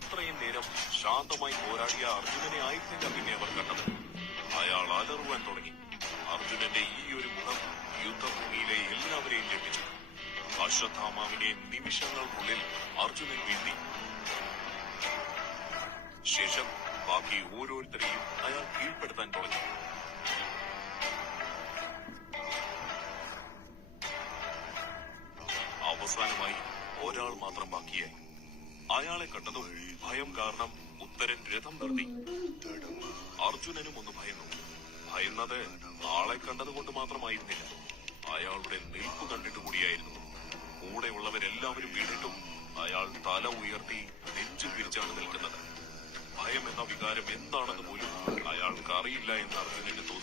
അത്രയും നേരം ശാന്തമായി പോരാടിയ അർജുനനെ ആയിരുന്നില്ല പിന്നെ അവർ കണ്ടത്. അയാൾ അലറുവാൻ തുടങ്ങി. അർജുനന്റെ ഈ ഒരു മുഖം യുദ്ധഭൂമിയിലെ എല്ലാവരെയും ഞെട്ടിച്ചു. അശ്വത്ഥാമാവിനെ നിമിഷങ്ങൾക്കുള്ളിൽ അർജുനൻ വീഴ്ത്തി. ശേഷം ബാക്കി ഓരോരുത്തരെയും അയാൾ കീഴ്പ്പെടുത്താൻ തുടങ്ങി. അവസാനമായി ഒരാൾ മാത്രം ബാക്കിയായി. അയാളെ കണ്ടതും ഭയം കാരണം ഉത്തരൻ രഥം നിർത്തി. അർജുനനും ഒന്ന് ഭയന്നു. ഭയന്നത് ആളെ കണ്ടതുകൊണ്ട് മാത്രമായിരുന്നില്ല, അയാളുടെ നിൽപ്പ് കണ്ടിട്ട് കൂടിയായിരുന്നു. കൂടെയുള്ളവരെല്ലാവരും വീണിട്ടും അയാൾ തല ഉയർത്തി നെഞ്ചു പിരിച്ചാണ് നിൽക്കുന്നത്. ഭയം എന്ന വികാരം എന്താണെന്ന് പോലും അയാൾക്ക് അറിയില്ല എന്ന് അർജുനന് തോന്നി.